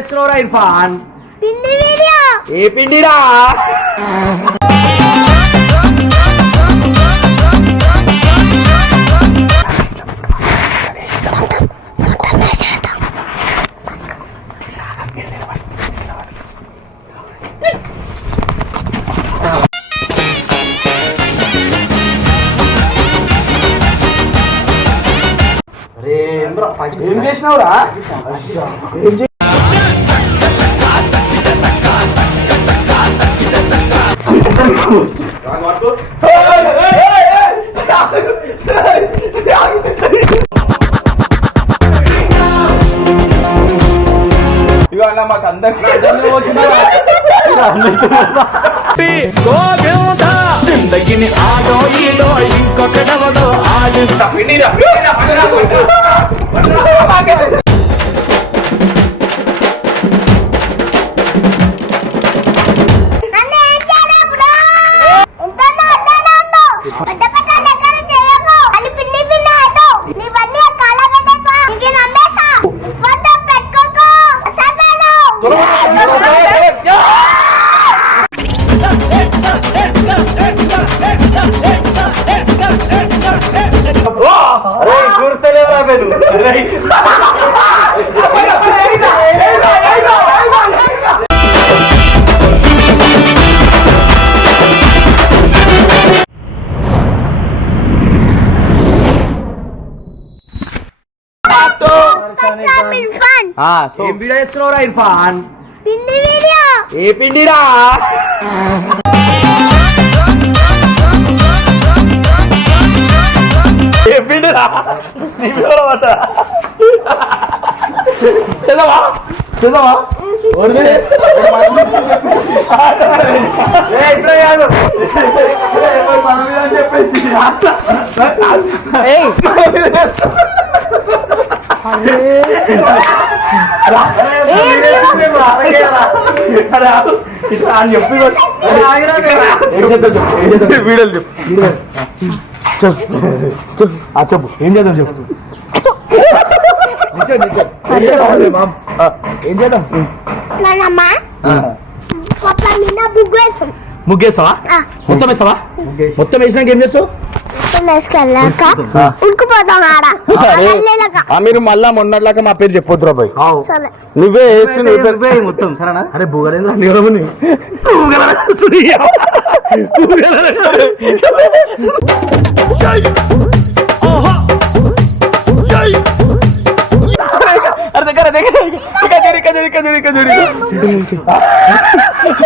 చేస్తున్నావురా ఇర్ఫాన్? పిండి వీడియో. ఏ పిండిరా? ఏం చేసినావురా? ఏం అన్న జిందగిని ఆడో ఈడో ఇంకొకడెవడో ఆడిస్తా. ఏం వీడియో చేస్తున్నావురా ఇర్ఫాన్? పిండి వీడియో. ఏ పిండిరా? ఏ పిండిరా? నీ వివరమాట చదవా చదవా ఇట్లా అని చెప్పి. వీడియోలు చెప్పు. చెప్పు. ఆ చెప్పు. ఏం చేద్దాం చెప్పు. ఏం చేద్దాం? మొత్తం మొత్తం వేసినాక ఏం చేస్తావు? మీరు మళ్ళా మొన్నట్లాగా మా పేరు చెప్పొద్దు రాబాయ్ నువ్వే వేసి నువ్వే మొత్తం సరేనా? అరే భూగలేంద్ర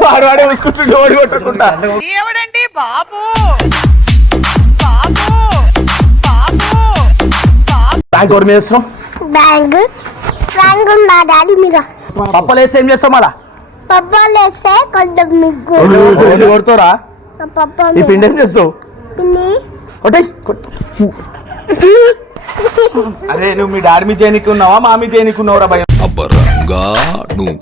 వాడు వాడే చూసుకుంటుండే ఓడి కొట్టకుండా ఎవడండి? బాబు. బాబు. బాబు బాబు బ్యాంక్ ఎవరు మీద వేస్తున్నాం బ్యాంగ్ బ్యాంగ్ ఉందా డాడీ మీద? పప్పలు వేస్తే ఏం చేస్తాం మళ్ళా? పప్పాలు వేస్తే కొంచెం మిగ్గు. ఓడి కొడుతారా ఈ పిండి ఏం చేస్తావు. అరే నువ్వు మీ డాడీ మీ చేయనికున్నావా మా మీ చేయనికున్నావురా భయం అబ్బరంగా నువ్వు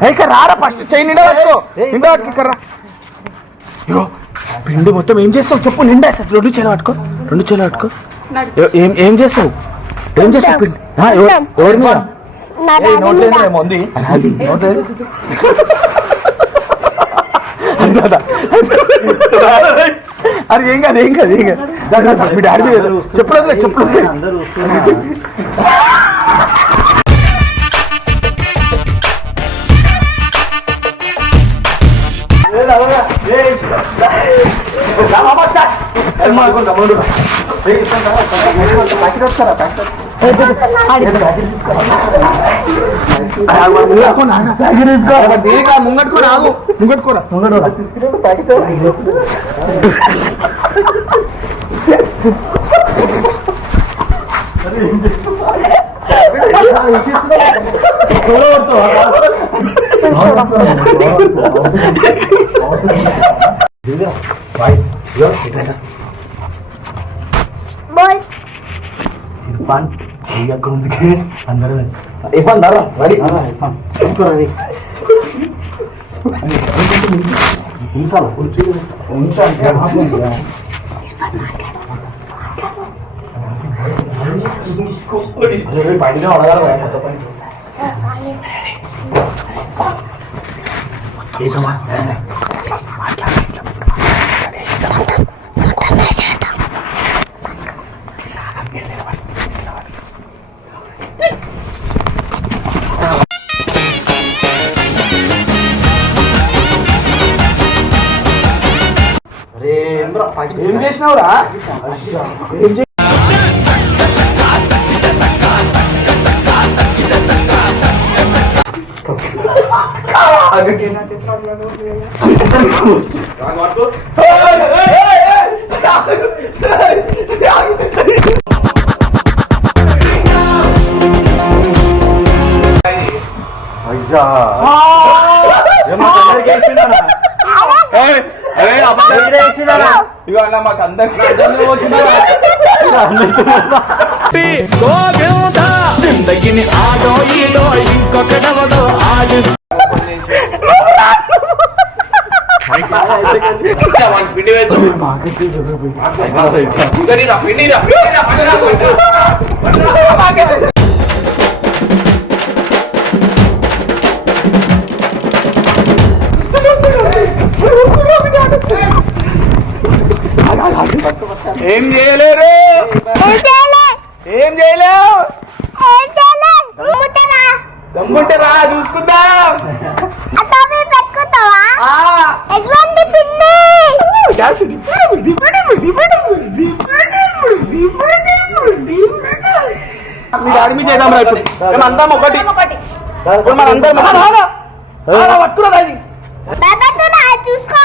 మొత్తం రారా. ఫస్ట్ నిండా నిండా. ఇగో పిండి మొత్తం ఏం చేస్తావు? చెప్పు నిండా. రెండు చేలు పట్టుకో. రెండు చేలు పట్టుకో. ఏ- చేస్తావు? ఏం చేస్తావు? ఎవరు- మీద? ఉంది? అరే ఏం కాదు? ఏం కాదు ఏం కాదు మీ డాడీ చెప్పలేదు చెప్పలేదు ముంగట్టుకోరా ముంగట్టుకోరా ముంగట్టుకోరా బాయ్స్ ఇర్ఫాన్ చెయ్యి అక్కడ ఉంది అందరం ఇర్ఫాన్ దారా రెడీ ఇర్ఫాన్ రెడీ ఏం చేసినావురా ఏం చే ఇక అన్న మాకు అందరికి గోవింద జిందగిని ఆడో ఈడో ఇంకొకడెవడో ఆడిస్తా ఏం చేయలేరు ఏం చేయలే ఏం చేయలేవు? ఏం చేయలే? ముట్టరా దమ్ముంటే రా చూసుకుందాం. అతవి పెట్టుకుంటావా? ఆ. ఎటువంటి పిన్ని. మీ డాడీ మీద చేద్దాం రా ఇప్పుడు. మేము అందరం ఒకటి. ఇప్పుడు మన అందరం పట్టుకురా దాన్ని చూసుకో.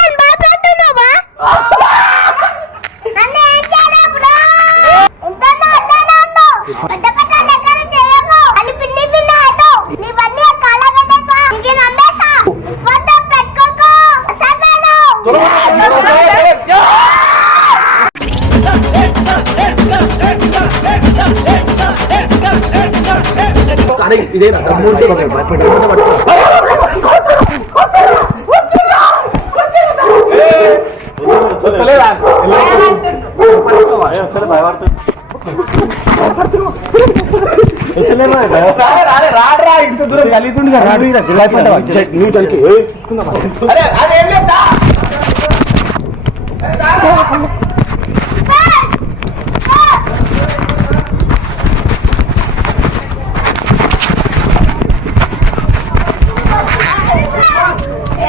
రారా ఇంత దూరం కలిసి రాడు నువ్వు చలికి అరే అదేం లేదా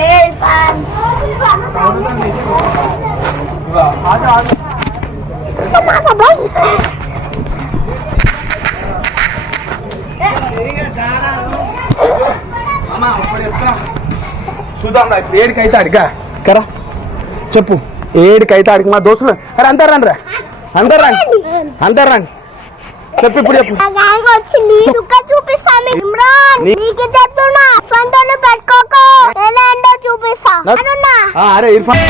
ఏయ్, పాన్. చూద్దాం ఇప్పుడు ఏడికైతే అడిగా కరా. చెప్పు. ఏడికైతే అడిగి మా దోస్తులు. అరే అందరు రండి రా. అందరు రండి. అందరు రండి. చెప్పు ఇప్పుడు చెప్పు. చూపిస్తాను చూపిస్తా. అనున్నా. అరే ఇర్ఫాన్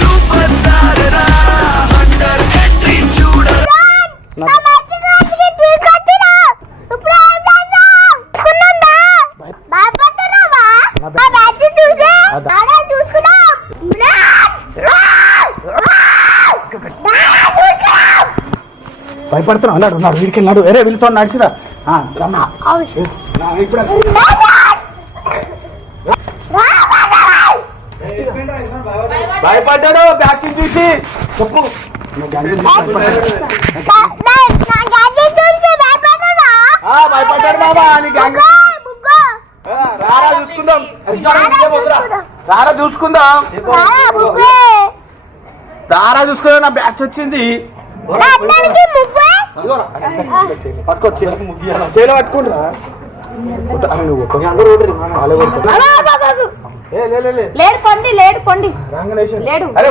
సూపర్ స్టార్ రా అండర్ ఎంట్రీ చూడ నా మ్యాచింగ్ రాత్రికి తీసుకొచ్చినా ఇప్పుడు? భయపడ్డాడు? బ్యాక్సింగ్ చూసి. చెప్పు. భయపడ్డాడు. బాబా నీ రారా చూసుకుందాం. రారా చూసుకుందాం. రారా చూసుకుందాం నా బ్యాచ్ వచ్చింది. పట్టుకో చేలో పట్టుకుంటారా. నువ్వు కొట్టు. వాళ్ళే కొడతారు. ఏ, లే, లే, లే. లేడు పొండి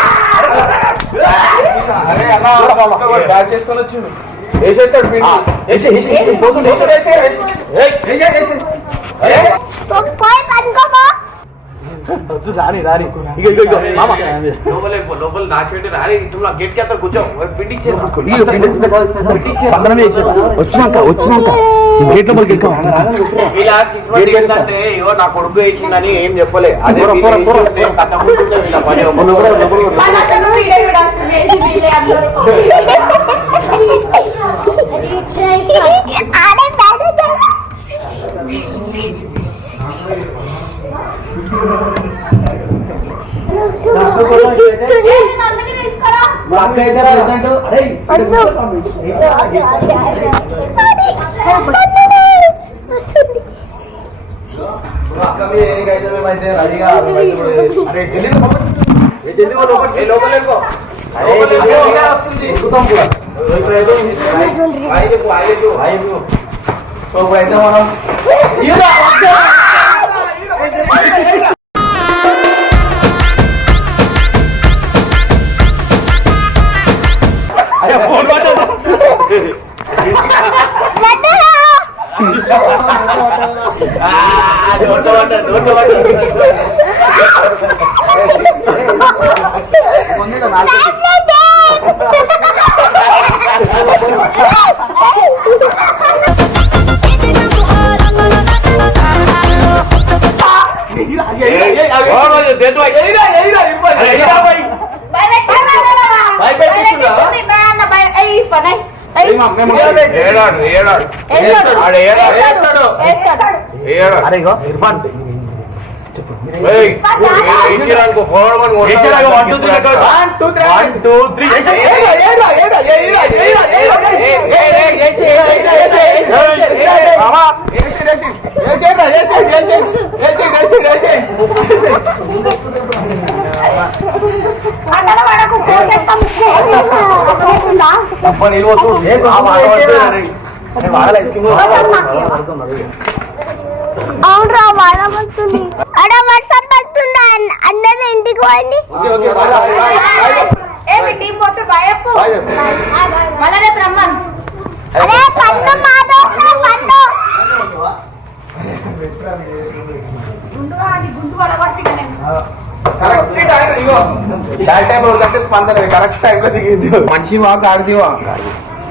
తీరా, రాని రాని. ఇగో ఇగో ఇగో మామ. లోపల లోపల దాచిపెట్టి రాని ఇటు నా గేట్కి అక్కడ కూర్చో పిండి ఇచ్చేది ఇగో పిండి పందరమే వేసేది. వచ్చినాక వచ్చినాక. గేట్ లోపలికి వెళ్ళిపో. ఇలా కిస్మత్ ఏంటంటే ఇగో నా కొడుకు ఇచ్చిందని ఏం చెప్పలే. అదే కథ పని అక్క అయితే ప్రెసెంట్ అరే అక్క మీద ఏ అయితే మేమైతే రెడీగా అరే జల్దీ లోపలికి. ఏ జల్దీ పో లోపలికి. ఏ లోపల వెళ్ళిపో. అరే లోపల జల్దీ వెళ్ళిపో. గా వస్తుంది. ఎక్కుతాం కూడా. ఇప్పుడైతే హాయ్ చెప్పు, హాయ్ చెప్పు. ఐదు. సో ఇప్పుడైతే మనం ఏడాడు ఏడాడు ఆడ ఏడాడు ఏడాడు అరే ఇగో ఇర్ఫాన్. అబ్బా, నీళ్ళు పోసు. అడ వర్షం పడుతుందా? అందరూ ఇంటికి. టీం పోతే. మళ్ళా రేపు రమ్మను. అరే పండు టైం లో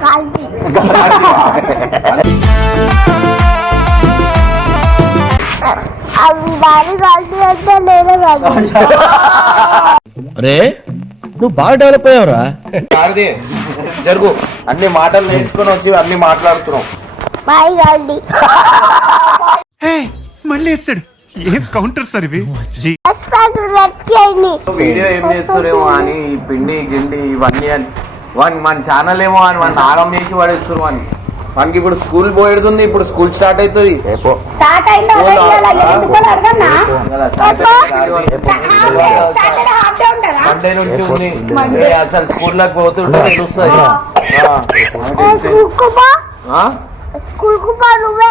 కంటే అవి దారి కాల్చి అంటే లేదా కాల్చి అరే నువ్వు బాగా డెవలప్ అయ్యావురా. జరుగు. అన్ని మాటలు నేర్చుకొని వచ్చి అన్ని మాట్లాడుతున్నాం. బాయ్ కాల్చి మళ్ళీ వేస్తాడు ఏం కౌంటర్ సార్ ఇవి? జీ. వీడియో ఏం చేస్తారేమో అని ఈ పిండి గిండి ఇవన్నీ అని. వాని మన ఛానల్ ఏమో అని మన ఆగం చేసి పడేస్తారు అని మనకి ఇప్పుడు స్కూల్ పోయేడుతుంది ఇప్పుడు స్కూల్ స్టార్ట్ అవుతుంది స్టార్ట్ అయిందా? ఎందుకు అడగన్నా మండే నుంచి ఉంది. ఏ అసలు స్కూల్లోకి పోతుంటే తెలుస్తుంది. స్కూల్ కుపా ఆ? స్కూల్ కుపా నువ్వే.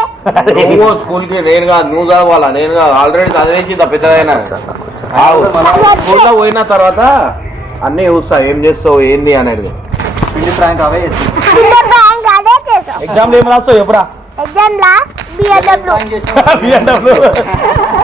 నువ్వు స్కూల్కి నేను కాదు నువ్వు చదవాలా? నేను కాదు ఆల్రెడీ చదివేసి పెద్దదైనా? స్కూల్లో పోయిన తర్వాత అన్ని చూస్తా ఏం చేస్తావు ఏంది అనేది. పిండి ప్రాంక్ అవే చిన్న బ్యాంక్ అదే చేసాం ఎగ్జామ్ ఏం రాస్తావు ఎప్పుడా ఎగ్జామ్ లా బిఎడబ్ల్యూ BMW.